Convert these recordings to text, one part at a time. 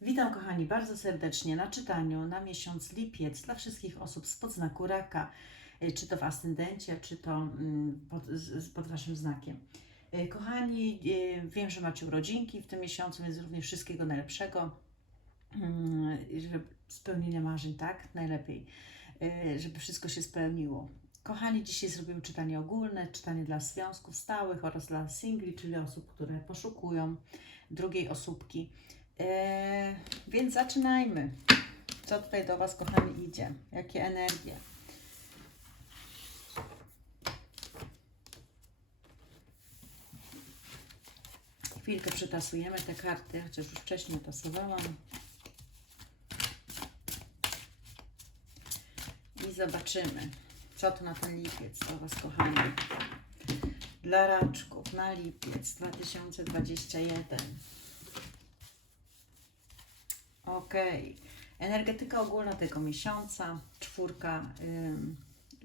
Witam kochani bardzo serdecznie na czytaniu na miesiąc lipiec dla wszystkich osób spod znaku raka, y, czy to w ascendencie, czy to mm, pod, z- z- pod Waszym znakiem. Y, Kochani, y, wiem, że macie urodzinki w tym miesiącu, więc również wszystkiego najlepszego, mm, żeby spełnienia marzeń, tak? Najlepiej, żeby wszystko się spełniło. Kochani, dzisiaj zrobimy czytanie ogólne, czytanie dla związków stałych oraz dla singli, czyli osób, które poszukują drugiej osóbki. Eee, więc zaczynajmy. Co tutaj do Was, kochani, idzie? Jakie energie? Chwilkę przetasujemy te karty, chociaż już wcześniej tasowałam. I zobaczymy, co to na ten lipiec do Was, kochani. Dla raczków na lipiec 2021. Okej. Energetyka ogólna tego miesiąca, czwórka,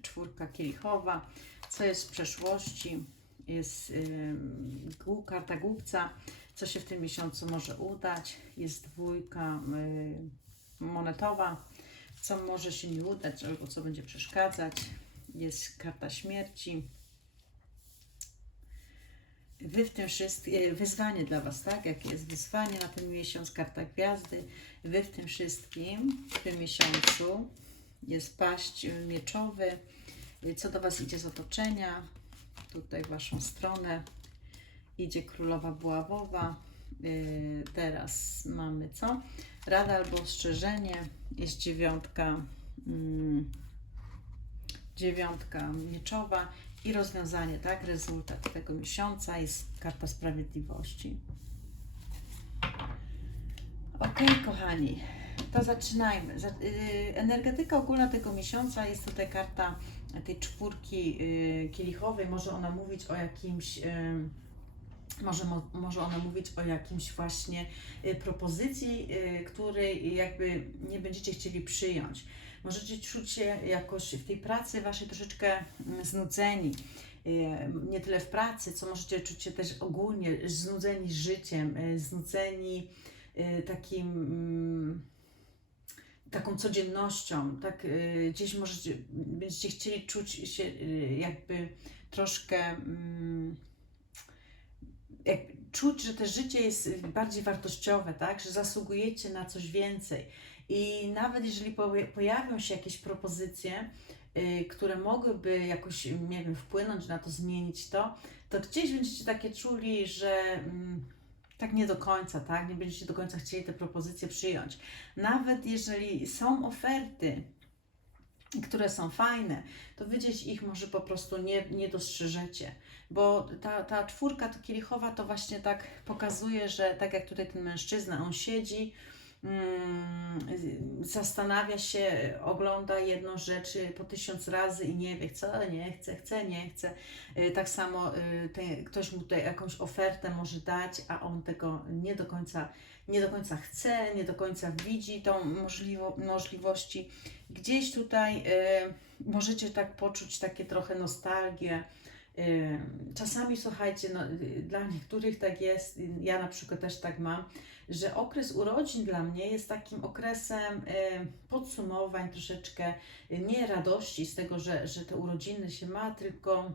czwórka kielichowa, co jest w przeszłości, jest karta głupca, co się w tym miesiącu może udać, jest dwójka monetowa, co może się nie udać albo co będzie przeszkadzać, jest karta śmierci, Wy w tym wszystkim, e, wyzwanie dla Was, tak? Jakie jest wyzwanie na ten miesiąc, karta gwiazdy. Wy w tym wszystkim, w tym miesiącu jest paść e, mieczowy. E, Co do Was idzie z otoczenia? Tutaj Waszą stronę idzie królowa buławowa. Teraz mamy co? Rada albo ostrzeżenie. Jest dziewiątka, mm, dziewiątka mieczowa i rozwiązanie, tak? Rezultat tego miesiąca jest karta sprawiedliwości. Ok, kochani, to zaczynajmy. Za- y, Energetyka ogólna tego miesiąca jest tutaj karta tej czwórki y, kielichowej. Może ona mówić o jakimś. y, Może, mo- może ona mówić o jakimś właśnie propozycji, której jakby nie będziecie chcieli przyjąć. Możecie czuć się jakoś w tej pracy waszej troszeczkę mm, znudzeni. Y, Nie tyle w pracy, co możecie czuć się też ogólnie znudzeni życiem, y, znudzeni y, takim, mm, taką codziennością. Tak, gdzieś możecie, będziecie chcieli czuć się jakby troszkę. mm, czuć, że te życie jest bardziej wartościowe, tak? Że zasługujecie na coś więcej. I nawet jeżeli poja- pojawią się jakieś propozycje, y, które mogłyby jakoś, nie wiem, wpłynąć na to, zmienić to, to gdzieś będziecie takie czuli, że mm, tak nie do końca, tak? Nie będziecie do końca chcieli te propozycje przyjąć. Nawet jeżeli są oferty, które są fajne, to wy gdzieś ich może po prostu nie, nie dostrzeżecie. Bo ta, ta czwórka kielichowa to właśnie tak pokazuje, że tak jak tutaj ten mężczyzna, on siedzi, zastanawia się, ogląda jedną rzecz po tysiąc razy i nie wie, co nie chce, chce, nie chce. Y, Tak samo y, ktoś mu tutaj jakąś ofertę może dać, a on tego nie do końca, nie do końca chce, nie do końca widzi tą możliwo, możliwości. Gdzieś tutaj y, możecie tak poczuć takie trochę nostalgię. Czasami słuchajcie, no, dla niektórych tak jest, ja na przykład też tak mam, że okres urodzin dla mnie jest takim okresem y, podsumowań, troszeczkę y, nie radości z tego, że, że te urodziny się ma, tylko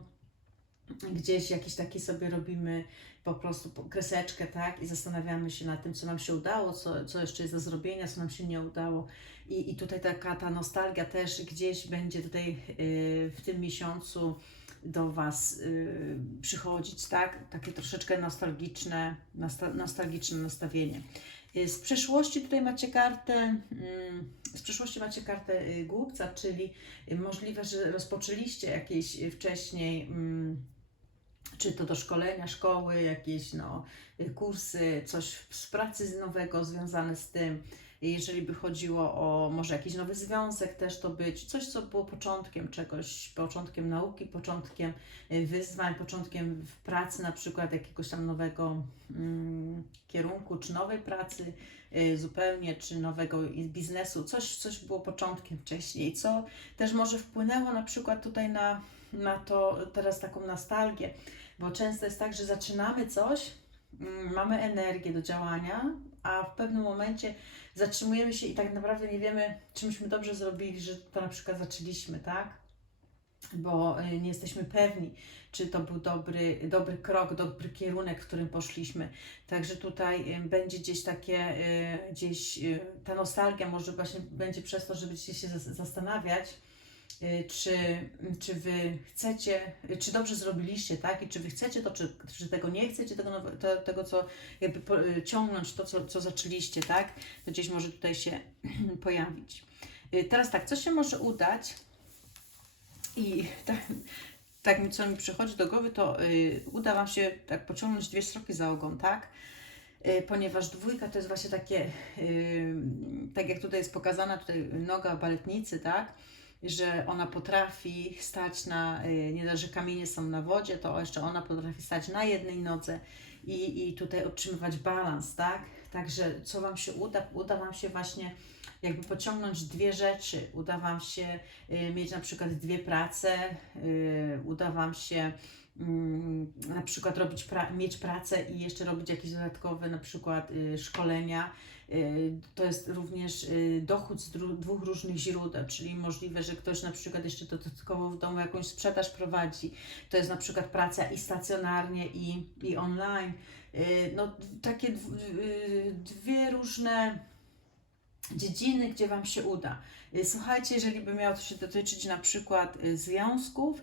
gdzieś jakiś taki sobie robimy po prostu kreseczkę, tak? I zastanawiamy się nad tym, co nam się udało, co, co jeszcze jest do zrobienia, co nam się nie udało. I, i tutaj taka ta nostalgia też gdzieś będzie tutaj y, w tym miesiącu do Was y, przychodzić, tak? Takie troszeczkę nostalgiczne, nosta, nostalgiczne nastawienie. Y, Z przeszłości tutaj macie kartę, mm, z przeszłości macie kartę y, głupca, czyli możliwe, że rozpoczęliście jakieś wcześniej, mm, czy to do szkolenia, szkoły, jakieś no, kursy, coś z pracy nowego związane z tym. Jeżeli by chodziło o może jakiś nowy związek, też to być coś, co było początkiem czegoś, początkiem nauki, początkiem y, wyzwań, początkiem w pracy, na przykład jakiegoś tam nowego mm, kierunku, czy nowej pracy y, zupełnie, czy nowego biznesu. Coś, coś było początkiem wcześniej, co też może wpłynęło na przykład tutaj na, na to teraz taką nostalgię, bo często jest tak, że zaczynamy coś, mm, mamy energię do działania, a w pewnym momencie zatrzymujemy się i tak naprawdę nie wiemy, czy myśmy dobrze zrobili, że to na przykład zaczęliśmy, tak? Bo y, nie jesteśmy pewni, czy to był dobry, dobry krok, dobry kierunek, w którym poszliśmy. Także tutaj będzie gdzieś takie, y, gdzieś y, ta nostalgia może właśnie będzie przez to, że będziecie się zas- zastanawiać, czy, czy wy chcecie, y, czy dobrze zrobiliście, tak? I czy wy chcecie to, czy, czy tego nie chcecie, tego, to, tego co jakby po, y, ciągnąć, to co, co zaczęliście, tak? To gdzieś może tutaj się pojawić. Y, Teraz tak, co się może udać i tak, tak co mi przychodzi do głowy, to y, uda Wam się tak pociągnąć dwie stroki za ogon, tak? Y, ponieważ dwójka to jest właśnie takie, y, tak jak tutaj jest pokazana, tutaj noga baletnicy, tak? Że ona potrafi stać na, y, nie dość, że kamienie są na wodzie, to jeszcze ona potrafi stać na jednej nodze i, i tutaj utrzymywać balans, tak? Także co Wam się uda? Uda Wam się właśnie jakby pociągnąć dwie rzeczy. Uda Wam się y, mieć na przykład dwie prace, y, uda Wam się mm, na przykład robić pra- mieć pracę i jeszcze robić jakieś dodatkowe na przykład szkolenia. Y, To jest również y, dochód z dwóch różnych źródeł, czyli możliwe, że ktoś na przykład jeszcze dodatkowo w domu jakąś sprzedaż prowadzi. To jest na przykład praca i stacjonarnie, i, i online. Y, No, takie dw- dwie różne dziedziny, gdzie Wam się uda. Słuchajcie, jeżeli by miało to się dotyczyć na przykład związków,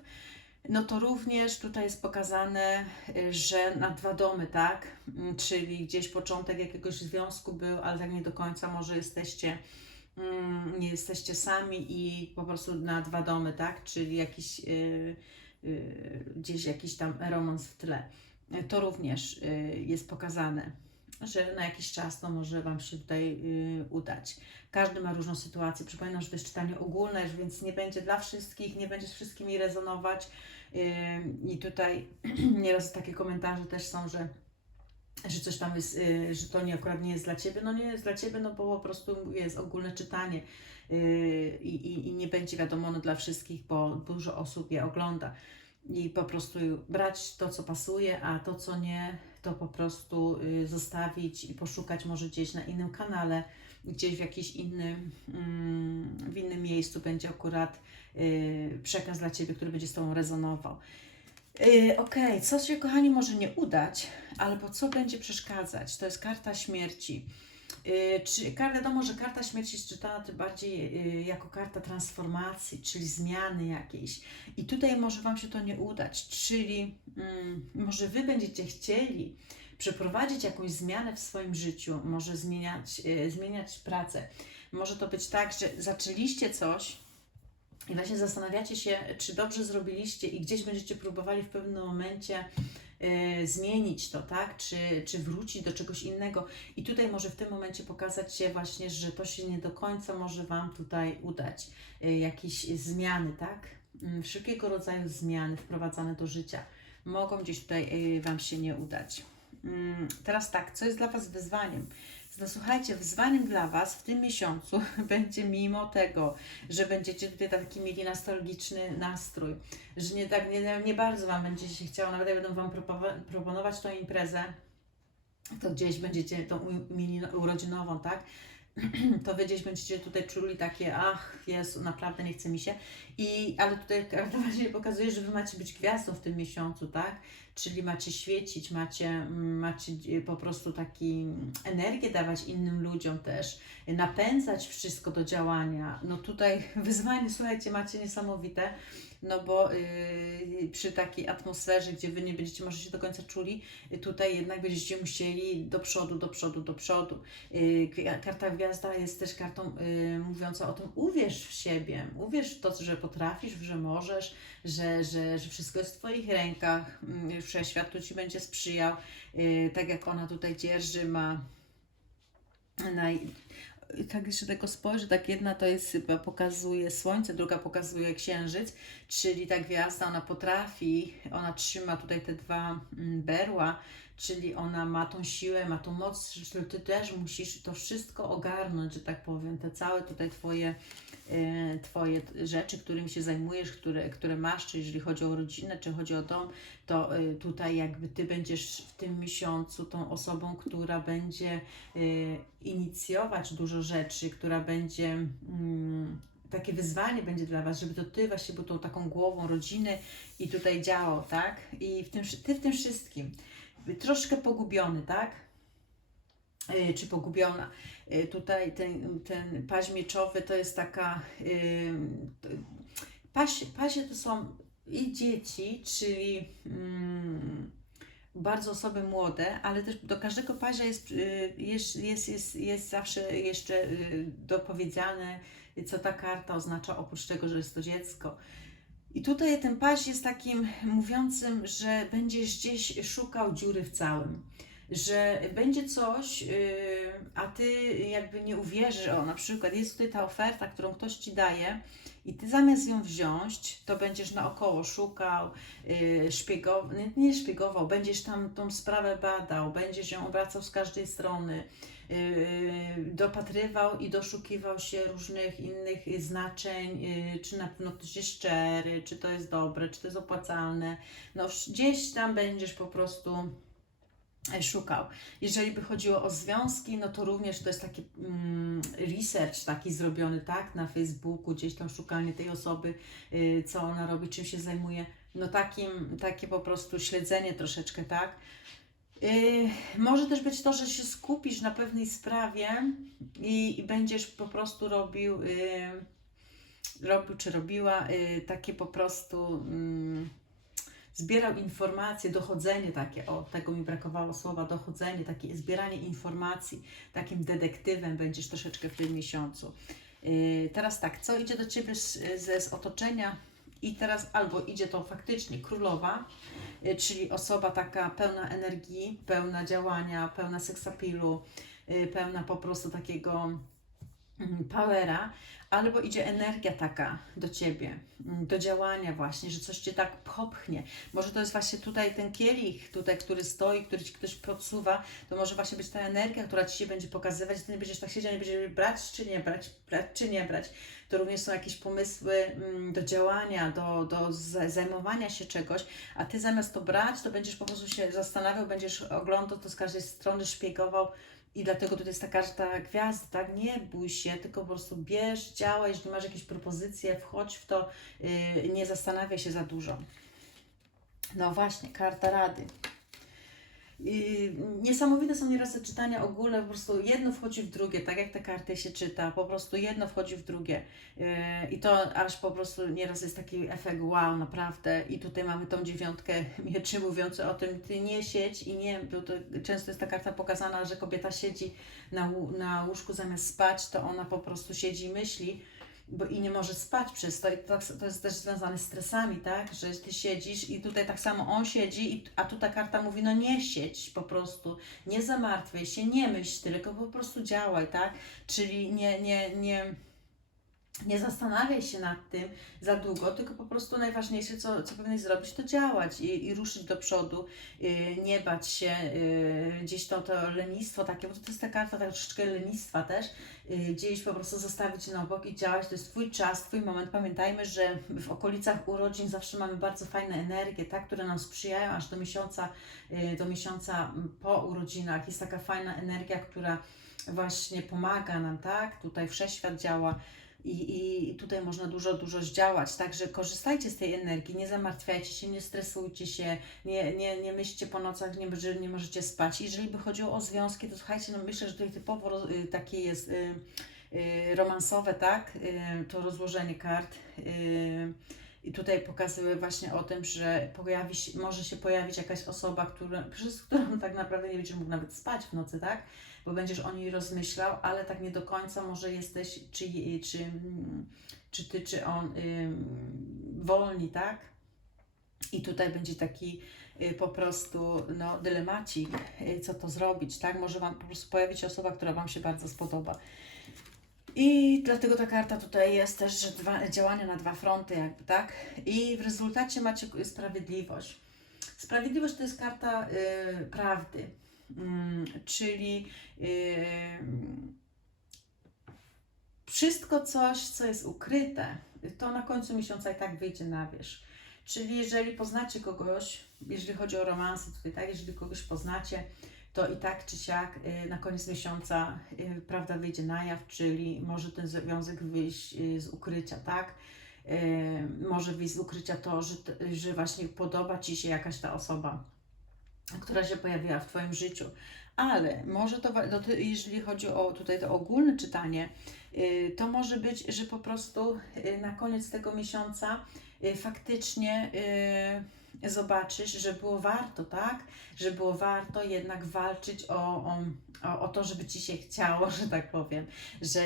no to również tutaj jest pokazane, y, że na dwa domy, tak? Mm, Czyli gdzieś początek jakiegoś związku był, ale tak nie do końca może jesteście, mm, nie jesteście sami i po prostu na dwa domy, tak? Czyli jakiś, y, y, gdzieś jakiś tam romans w tle. To również jest pokazane że na jakiś czas to może Wam się tutaj y, udać. Każdy ma różną sytuację. Przypominam, że to jest czytanie ogólne, więc nie będzie dla wszystkich, nie będzie z wszystkimi rezonować. Y, I tutaj nieraz takie komentarze też są, że że coś tam jest, y, że to nie akurat nie jest dla Ciebie. No nie jest dla Ciebie, no bo po prostu jest ogólne czytanie i, i, i nie będzie wiadomo no, dla wszystkich, bo dużo osób je ogląda. I po prostu brać to, co pasuje, a to, co nie, to po prostu y, zostawić i poszukać może gdzieś na innym kanale, gdzieś w jakimś innym, mm, w innym miejscu będzie akurat y, przekaz dla Ciebie, który będzie z Tobą rezonował. Y, Okej, co się kochani może nie udać, albo co będzie przeszkadzać? To jest karta śmierci. Y, Czy wiadomo, że karta śmierci jest czytana bardziej y, jako karta transformacji, czyli zmiany jakiejś. I tutaj może Wam się to nie udać, czyli mm, może Wy będziecie chcieli przeprowadzić jakąś zmianę w swoim życiu, może zmieniać, y, zmieniać pracę. Może to być tak, że zaczęliście coś i właśnie zastanawiacie się, czy dobrze zrobiliście i gdzieś będziecie próbowali w pewnym momencie zmienić to, tak? Czy, czy wrócić do czegoś innego. I tutaj może w tym momencie pokazać się właśnie, że to się nie do końca może Wam tutaj udać. Y, jakieś zmiany, tak? Mm, Wszelkiego rodzaju zmiany wprowadzane do życia mogą gdzieś tutaj y, Wam się nie udać. Mm, Teraz tak, co jest dla Was wyzwaniem? No słuchajcie, wyzwaniem dla Was w tym miesiącu będzie mimo tego, że będziecie tutaj taki mieli nostalgiczny nastrój, że nie tak, nie, nie bardzo Wam będzie się chciało, nawet jak będą Wam proponować tą imprezę, to gdzieś będziecie tą mieli urodzinową, tak? To wy gdzieś będziecie tutaj czuli takie, ach, Jezu, naprawdę nie chce mi się. I, ale tutaj karta właśnie pokazuje, że Wy macie być gwiazdą w tym miesiącu, tak? Czyli macie świecić, macie, mm, macie e, po prostu taki mm, energię dawać innym ludziom też, e, napędzać wszystko do działania. No tutaj wyzwanie, słuchajcie, macie niesamowite, no bo yy, przy takiej atmosferze, gdzie Wy nie będziecie może się do końca czuli, y, tutaj jednak będziecie musieli do przodu, do przodu, do przodu. Yy, karta gwiazda jest też kartą yy, mówiącą o tym, uwierz w siebie, uwierz w to, że potrafisz, że możesz, że, że, że wszystko jest w Twoich rękach, yy, wszechświat tu Ci będzie sprzyjał, yy, tak jak ona tutaj dzierży, ma na, tak jeszcze tego spojrzę, tak jedna to jest chyba pokazuje słońce, druga pokazuje księżyc, czyli ta gwiazda, ona potrafi, ona trzyma tutaj te dwa mm, berła, czyli ona ma tą siłę, ma tą moc, że ty też musisz to wszystko ogarnąć, że tak powiem, te całe tutaj twoje Twoje t- rzeczy, którymi się zajmujesz, które, które masz, czy jeżeli chodzi o rodzinę, czy chodzi o dom, to e, tutaj jakby Ty będziesz w tym miesiącu tą osobą, która będzie e, inicjować dużo rzeczy, która będzie mm, takie wyzwanie będzie dla Was, żeby to Ty właśnie był tą taką głową rodziny i tutaj działał, tak? I w tym, Ty w tym wszystkim. Troszkę pogubiony, tak? Y, Czy pogubiona. Y, Tutaj ten, ten paź mieczowy to jest taka. y, Paś, pasie to są i dzieci, czyli mm, bardzo osoby młode, ale też do każdego pazia jest, jest, jest, jest, jest zawsze jeszcze dopowiedziane, co ta karta oznacza, oprócz tego, że jest to dziecko. I tutaj ten paź jest takim mówiącym, że będziesz gdzieś szukał dziury w całym. Że będzie coś, yy, a ty jakby nie uwierzysz, o na przykład jest tutaj ta oferta, którą ktoś ci daje, i ty zamiast ją wziąć, to będziesz naokoło szukał, yy, szpiegował, nie, szpiegował, będziesz tam tą sprawę badał, będziesz ją obracał z każdej strony, yy, dopatrywał i doszukiwał się różnych innych znaczeń, czy na pewno ktoś jest szczery, czy to jest dobre, czy to jest opłacalne. No gdzieś tam będziesz po prostu szukał. Jeżeli by chodziło o związki, no to również to jest taki mm, research taki zrobiony, tak, na Facebooku, gdzieś tam szukanie tej osoby, y, co ona robi, czym się zajmuje, no takim, takie po prostu śledzenie troszeczkę, tak. Y, może też być to, że się skupisz na pewnej sprawie i, i będziesz po prostu robił, y, robił czy robiła y, takie po prostu mm, zbierał informacje, dochodzenie takie, o tego mi brakowało słowa, dochodzenie, takie zbieranie informacji, takim detektywem będziesz troszeczkę w tym miesiącu. Yy, teraz tak, co idzie do Ciebie z, ze, z otoczenia i teraz albo idzie to faktycznie królowa, yy, czyli osoba taka pełna energii, pełna działania, pełna seksapilu, yy, pełna po prostu takiego powera, albo idzie energia taka do ciebie, mm, do działania właśnie, że coś cię tak popchnie. Może to jest właśnie tutaj ten kielich, tutaj, który stoi, który ci ktoś podsuwa, to może właśnie być ta energia, która ci się będzie pokazywać, ty nie będziesz tak siedział, nie będziesz brać czy nie brać, brać czy nie brać. To również są jakieś pomysły mm, do działania, do, do za- zajmowania się czegoś, a ty zamiast to brać, to będziesz po prostu się zastanawiał, będziesz oglądał to z każdej strony, szpiegował, i dlatego tutaj jest ta karta gwiazd, tak? Nie bój się, tylko po prostu bierz, działaj, jeśli masz jakieś propozycje, wchodź w to, yy, nie zastanawiaj się za dużo. No właśnie, karta rady. Yy, niesamowite są nieraz te czytania ogólne, po prostu jedno wchodzi w drugie, tak jak te karty się czyta, po prostu jedno wchodzi w drugie. Yy, I to aż po prostu nieraz jest taki efekt wow, naprawdę. I tutaj mamy tą dziewiątkę mieczy mówiące o tym, ty nie siedź i nie, bo to często jest ta karta pokazana, że kobieta siedzi na, na łóżku zamiast spać, to ona po prostu siedzi i myśli, bo i nie może spać przez to. I to, to jest też związane z stresami, tak? Że ty siedzisz i tutaj tak samo on siedzi, i, a tu ta karta mówi, no nie siedź po prostu, nie zamartwiaj się, nie myśl, tylko po prostu działaj, tak? Czyli nie, nie, nie, nie zastanawiaj się nad tym za długo, tylko po prostu najważniejsze, co, co powinieneś zrobić, to działać i, i ruszyć do przodu, yy, nie bać się, yy, gdzieś to, to lenistwo takie, bo to jest ta karta troszeczkę lenistwa też, yy, gdzieś po prostu zostawić na bok i działać, to jest Twój czas, Twój moment. Pamiętajmy, że w okolicach urodzin zawsze mamy bardzo fajne energie, tak, które nam sprzyjają aż do miesiąca, yy, do miesiąca mm, po urodzinach. Jest taka fajna energia, która właśnie pomaga nam, tak, tutaj wszechświat działa, i, I tutaj można dużo, dużo zdziałać. Także korzystajcie z tej energii, nie zamartwiajcie się, nie stresujcie się, nie, nie, nie myślcie po nocach, nie, że nie możecie spać. Jeżeli by chodziło o związki, to słuchajcie, no myślę, że tutaj typowo roz- y, takie jest y, y, romansowe, tak? Y, to rozłożenie kart. Y, i tutaj pokazuje właśnie o tym, że pojawi się, może się pojawić jakaś osoba, która, przez którą tak naprawdę nie będziesz mógł nawet spać w nocy, tak? Bo będziesz o niej rozmyślał, ale tak nie do końca może jesteś, czy, czy, czy ty, czy on ym, wolni, tak? I tutaj będzie taki y, po prostu no, dylemacik, y, co to zrobić, tak? Może Wam po prostu pojawić osoba, która Wam się bardzo spodoba. I dlatego ta karta tutaj jest też, że dwa, działania na dwa fronty, jakby, tak? I w rezultacie macie sprawiedliwość. Sprawiedliwość to jest karta y, prawdy, Mm, czyli y, wszystko coś, co jest ukryte, to na końcu miesiąca i tak wyjdzie na wierzch. Czyli jeżeli poznacie kogoś, jeżeli chodzi o romanse tutaj, tak, jeżeli kogoś poznacie, to i tak czy siak y, na koniec miesiąca y, prawda wyjdzie na jaw, czyli może ten związek wyjść y, z ukrycia, tak? Może wyjść z ukrycia to, że, że właśnie podoba Ci się jakaś ta osoba, która się pojawiła w Twoim życiu. Ale może to, doty- jeżeli chodzi o tutaj to ogólne czytanie, to może być, że po prostu na koniec tego miesiąca faktycznie zobaczysz, że było warto, tak? Że było warto jednak walczyć o, o, o, to, żeby ci się chciało, że tak powiem. Że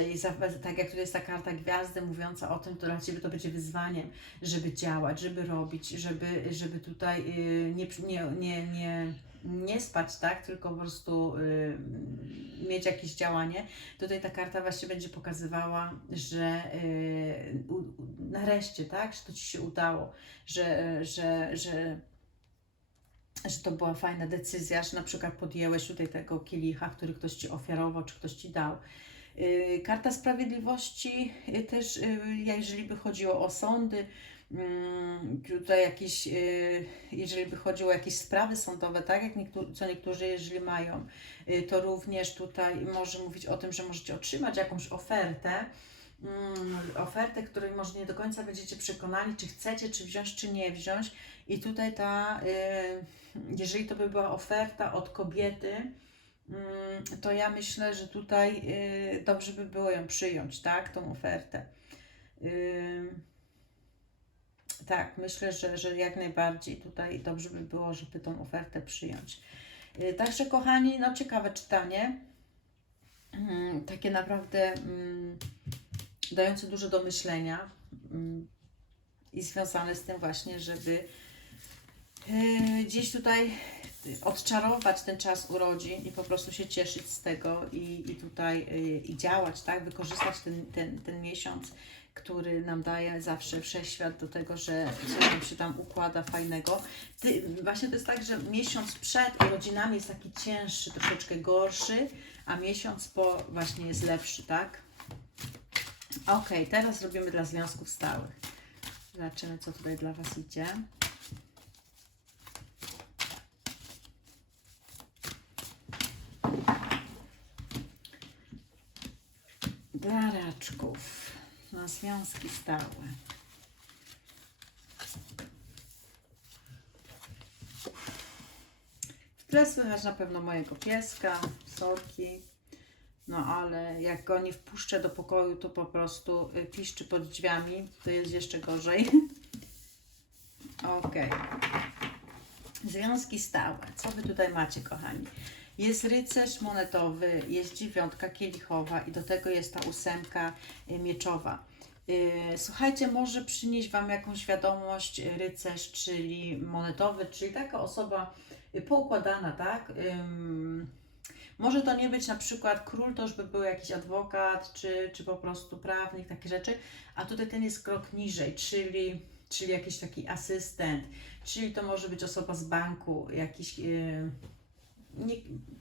tak jak tutaj jest ta karta gwiazdy mówiąca o tym, to dla ciebie to będzie wyzwaniem, żeby działać, żeby robić, żeby, żeby tutaj y, nie, nie, nie, nie, nie spać, tak? Tylko po prostu y, mieć jakieś działanie. Tutaj ta karta właśnie będzie pokazywała, że y, u, nareszcie, tak? Że to ci się udało, że, że, że, że to była fajna decyzja, że na przykład podjęłeś tutaj tego kielicha, który ktoś ci ofiarował, czy ktoś ci dał. Y, Karta Sprawiedliwości y, też, y, jeżeli by chodziło o sądy, tutaj jakieś, y, jeżeli by chodziło o jakieś sprawy sądowe, tak jak niektórzy, co niektórzy, jeżeli mają, y, to również tutaj może mówić o tym, że możecie otrzymać jakąś ofertę, mm, ofertę, której może nie do końca będziecie przekonani, czy chcecie, czy wziąć, czy nie wziąć. I tutaj ta, y, jeżeli to by była oferta od kobiety, mm, to ja myślę, że tutaj dobrze by było ją przyjąć, tak, tą ofertę. Y, tak, myślę, że, że jak najbardziej tutaj dobrze by było, żeby tą ofertę przyjąć. Y, Także, kochani, no ciekawe czytanie. Mm, Takie naprawdę mm, dające dużo do myślenia mm, i związane z tym właśnie, żeby yy, gdzieś tutaj odczarować ten czas urodzin i po prostu się cieszyć z tego i, i tutaj yy, i działać, tak? Wykorzystać ten, ten, ten miesiąc, który nam daje zawsze wszechświat do tego, że coś nam się tam układa fajnego. Ty, właśnie to jest tak, że miesiąc przed urodzinami jest taki cięższy, troszeczkę gorszy, a miesiąc po właśnie jest lepszy, tak? Ok, teraz robimy dla związków stałych. Zobaczymy, co tutaj dla Was idzie. Dla raczków na związki stałe. W tle słychać na pewno mojego pieska, sorki. No ale jak go nie wpuszczę do pokoju, to po prostu y, piszczy pod drzwiami. To jest jeszcze gorzej. Okej. Związki stałe. Co Wy tutaj macie, kochani? Jest rycerz monetowy, jest dziewiątka kielichowa i do tego jest ta ósemka y, mieczowa. Y, Słuchajcie, może przynieść Wam jakąś wiadomość y, rycerz, czyli monetowy, czyli taka osoba poukładana, tak? Może to nie być na przykład król, to już by był jakiś adwokat, czy, czy po prostu prawnik, takie rzeczy, a tutaj ten jest krok niżej, czyli, czyli jakiś taki asystent, czyli to może być osoba z banku, jakiś yy, nie,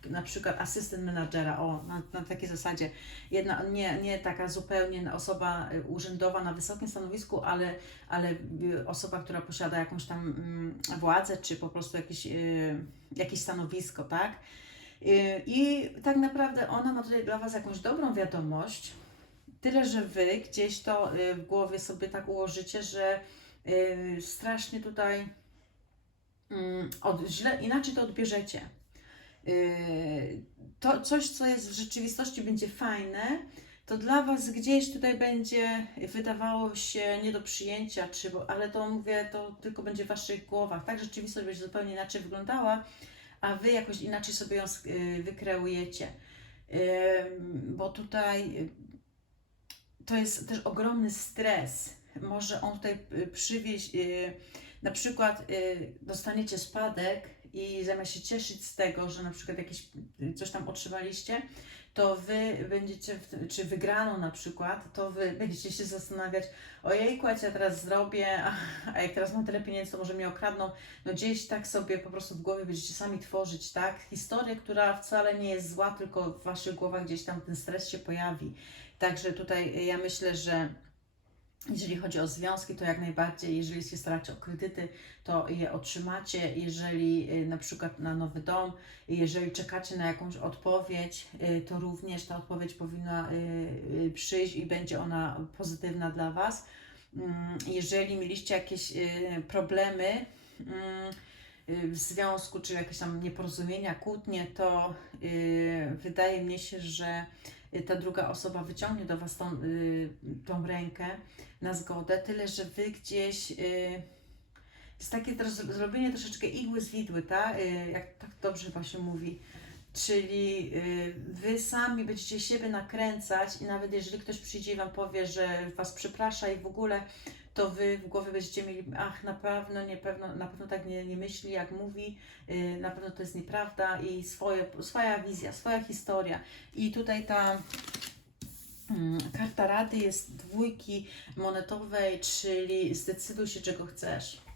na przykład asystent menadżera, o, na, na takiej zasadzie, jedna, nie, nie taka zupełnie osoba y, urzędowa na wysokim stanowisku, ale, ale y, osoba, która posiada jakąś tam mm, władzę, czy po prostu jakieś, y, jakieś stanowisko, tak? I tak naprawdę ona ma tutaj dla Was jakąś dobrą wiadomość, tyle że Wy gdzieś to w głowie sobie tak ułożycie, że strasznie tutaj mm, od, źle, inaczej to odbierzecie. Y, To coś, co jest w rzeczywistości będzie fajne, to dla Was gdzieś tutaj będzie wydawało się nie do przyjęcia, czy, bo, ale to mówię, to tylko będzie w Waszych głowach. Tak, rzeczywistość będzie zupełnie inaczej wyglądała, a Wy jakoś inaczej sobie ją y, wykreujecie. Bo tutaj y, to jest też ogromny stres. Może on tutaj przywieźć, na przykład dostaniecie spadek i zamiast się cieszyć z tego, że na przykład jakieś coś tam otrzymaliście, to wy będziecie, czy wygraną na przykład, to wy będziecie się zastanawiać, ojejku, a ja teraz zrobię, a jak teraz mam tyle pieniędzy, to może mnie okradną. No gdzieś tak sobie po prostu w głowie będziecie sami tworzyć, tak? Historię, która wcale nie jest zła, tylko w waszych głowach gdzieś tam ten stres się pojawi. Także tutaj ja myślę, że jeżeli chodzi o związki, to jak najbardziej, jeżeli się staracie o kredyty, to je otrzymacie. Jeżeli y, na przykład na nowy dom, jeżeli czekacie na jakąś odpowiedź, y, to również ta odpowiedź powinna y, przyjść i będzie ona pozytywna dla Was. Mm, Jeżeli mieliście jakieś problemy mm, w związku, czy jakieś tam nieporozumienia, kłótnie, to wydaje mi się, że ta druga osoba wyciągnie do Was tą, y, tą rękę na zgodę, tyle że Wy gdzieś. Y, jest takie zrobienie troszeczkę igły z widły, tak? Y, jak tak dobrze chyba się mówi. Czyli y, Wy sami będziecie siebie nakręcać i nawet jeżeli ktoś przyjdzie i Wam powie, że Was przeprasza i w ogóle, to Wy w głowie będziecie mieli, ach, na pewno, nie pewno, na pewno tak nie, nie myśli, jak mówi, y, na pewno to jest nieprawda i swoje, swoja wizja, swoja historia. I tutaj ta mm, karta rady jest dwójki monetowej, czyli zdecyduj się, czego chcesz.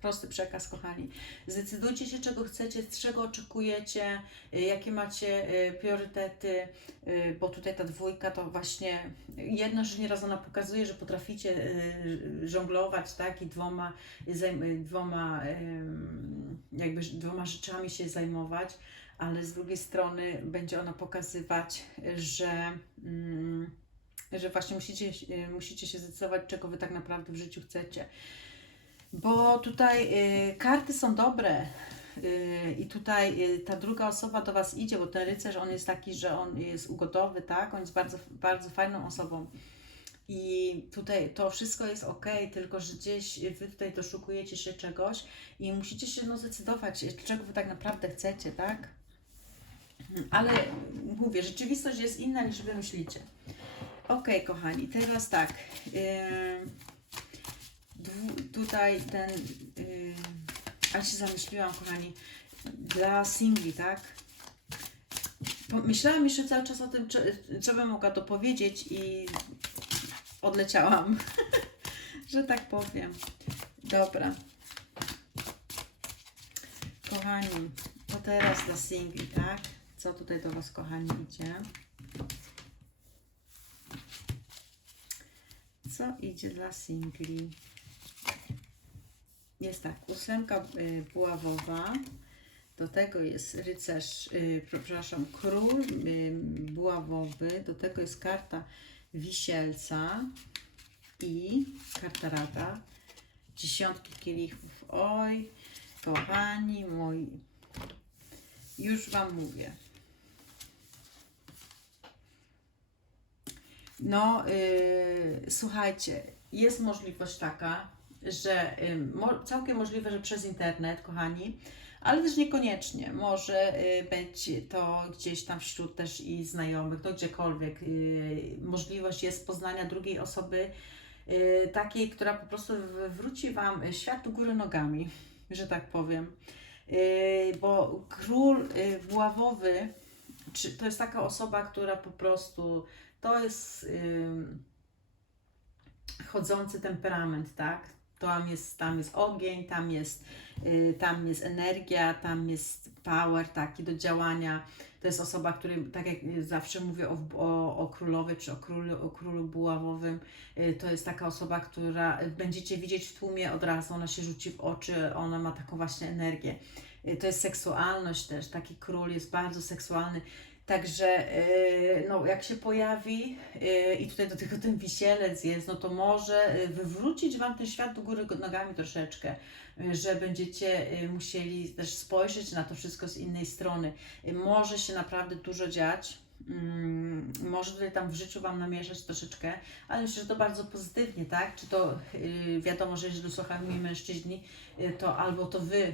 Prosty przekaz, kochani. Zdecydujcie się, czego chcecie, czego oczekujecie, y, jakie macie y, priorytety, y, bo tutaj ta dwójka to właśnie jedno, że nieraz ona pokazuje, że potraficie żonglować, tak, i dwoma, dwoma, jakby dwoma rzeczami się zajmować, ale z drugiej strony będzie ona pokazywać, że, mm, że właśnie musicie, musicie się zdecydować, czego Wy tak naprawdę w życiu chcecie. Bo tutaj y, karty są dobre. y, I tutaj y, ta druga osoba do Was idzie, bo ten rycerz on jest taki, że on jest ugodowy, tak? On jest bardzo, bardzo fajną osobą. I tutaj to wszystko jest ok, tylko że gdzieś Wy tutaj doszukujecie się czegoś i musicie się no, zdecydować, czego Wy tak naprawdę chcecie, tak? Ale mówię, rzeczywistość jest inna niż Wy myślicie. Ok, kochani, teraz tak. dwu- tutaj ten. Yy, a się zamyśliłam, kochani, dla singli, tak? Myślałam jeszcze cały czas o tym, czy, co bym mogła dopowiedzieć i odleciałam, że tak powiem. Dobra. Kochani, to teraz dla singli, tak? Co tutaj do Was, kochani, idzie? Co idzie dla singli? Jest tak, ósemka y, buławowa, do tego jest rycerz, y, przepraszam, król y, buławowy, do tego jest karta wisielca i karta rada, dziesiątki kielichów. Oj, kochani moi, już Wam mówię. No, yy, słuchajcie, jest możliwość taka, że całkiem możliwe, że przez internet, kochani, ale też niekoniecznie. Może yy, być to gdzieś tam wśród też i znajomych, no gdziekolwiek. Yy, możliwość jest poznania drugiej osoby, yy, takiej, która po prostu wróci Wam świat do góry nogami, że tak powiem. Bo król buławowy, czy, to jest taka osoba, która po prostu to jest chodzący temperament, tak? Tam jest, tam jest ogień, tam jest, y, tam jest energia, tam jest power taki do działania. To jest osoba, który, tak jak zawsze mówię o, o, o królowej czy o królu, o królu buławowym, y, to jest taka osoba, która będziecie widzieć w tłumie od razu, ona się rzuci w oczy, ona ma taką właśnie energię. Y, To jest seksualność też, taki król jest bardzo seksualny. Także yy, no, jak się pojawi yy, i tutaj do tego ten wisielec jest, no to może yy, wywrócić Wam ten świat do góry nogami troszeczkę, że będziecie musieli też spojrzeć na to wszystko z innej strony. Może się naprawdę dużo dziać, mm, może tutaj tam w życiu Wam namieszać troszeczkę, ale myślę, że to bardzo pozytywnie, tak? Czy to wiadomo, że jeżeli słuchają mnie mężczyźni, to albo to Wy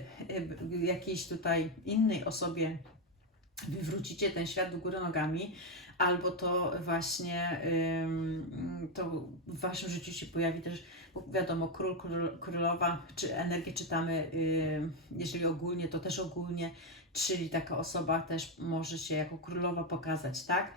yy, jakiejś tutaj innej osobie wywrócicie ten świat do góry nogami, albo to właśnie ym, to w waszym życiu się pojawi też, wiadomo, król, król królowa, czy energię czytamy, jeżeli ogólnie, to też ogólnie, czyli taka osoba też może się jako królowa pokazać, tak?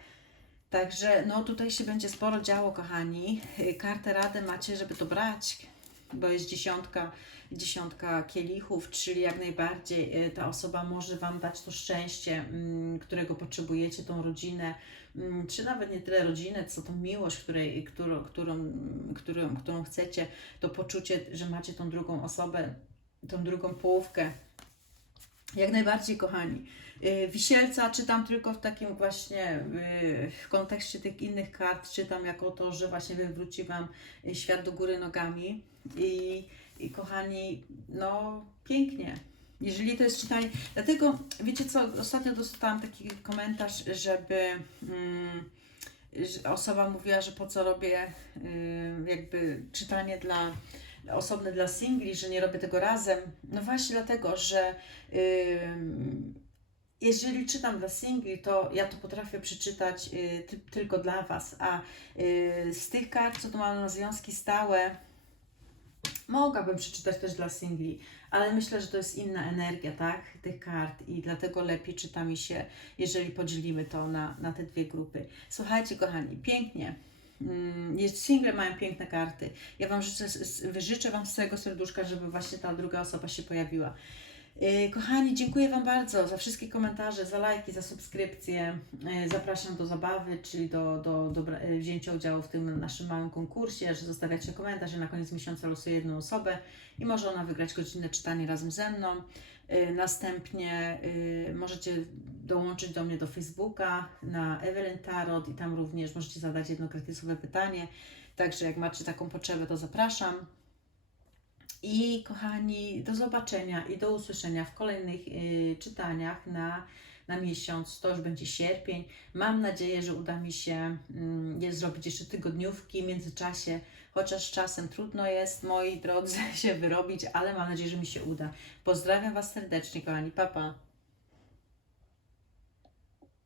Także no tutaj się będzie sporo działo, kochani. Kartę radę macie, żeby to brać, bo jest dziesiątka, dziesiątka kielichów, czyli jak najbardziej y, ta osoba może Wam dać to szczęście, mm, którego potrzebujecie, tą rodzinę, mm, czy nawet nie tyle rodzinę, co tą miłość, której, którą, którą, którą, którą chcecie, to poczucie, że macie tą drugą osobę, tą drugą połówkę. Jak najbardziej, kochani. Y, Wisielca czytam tylko w takim właśnie y, w kontekście tych innych kart, czytam jako to, że właśnie wywróci Wam y, świat do góry nogami i, i kochani, no pięknie. Jeżeli to jest czytanie, dlatego wiecie co, ostatnio dostałam taki komentarz, żeby mm, osoba mówiła, że po co robię y, jakby czytanie dla osobne dla singli, że nie robię tego razem. No właśnie dlatego, że ym, jeżeli czytam dla singli, to ja to potrafię przeczytać y, ty, tylko dla Was, a y, z tych kart, co tu mam na związki stałe, mogłabym przeczytać też dla singli, ale myślę, że to jest inna energia, tak, tych kart i dlatego lepiej czyta mi się, jeżeli podzielimy to na, na te dwie grupy. Słuchajcie, kochani, pięknie. Mm, Jest single, mają piękne karty. Ja Wam życzę, życzę Wam z całego serduszka, żeby właśnie ta druga osoba się pojawiła. Yy, Kochani, dziękuję Wam bardzo za wszystkie komentarze, za lajki, za subskrypcje. Yy, Zapraszam do zabawy, czyli do, do, do yy, wzięcia udziału w tym naszym małym konkursie, że zostawiacie komentarz, że na koniec miesiąca losuję jedną osobę i może ona wygrać godzinne czytanie razem ze mną. Następnie możecie dołączyć do mnie do Facebooka na Evelyn Tarot i tam również możecie zadać jedno gratysowe pytanie. Także jak macie taką potrzebę, to zapraszam. I kochani, do zobaczenia i do usłyszenia w kolejnych y, czytaniach na, na miesiąc. To już będzie sierpień. Mam nadzieję, że uda mi się je zrobić jeszcze tygodniówki w międzyczasie, chociaż czasem trudno jest, moi drodzy, się wyrobić, ale mam nadzieję, że mi się uda. Pozdrawiam Was serdecznie, kochani. Pa, pa.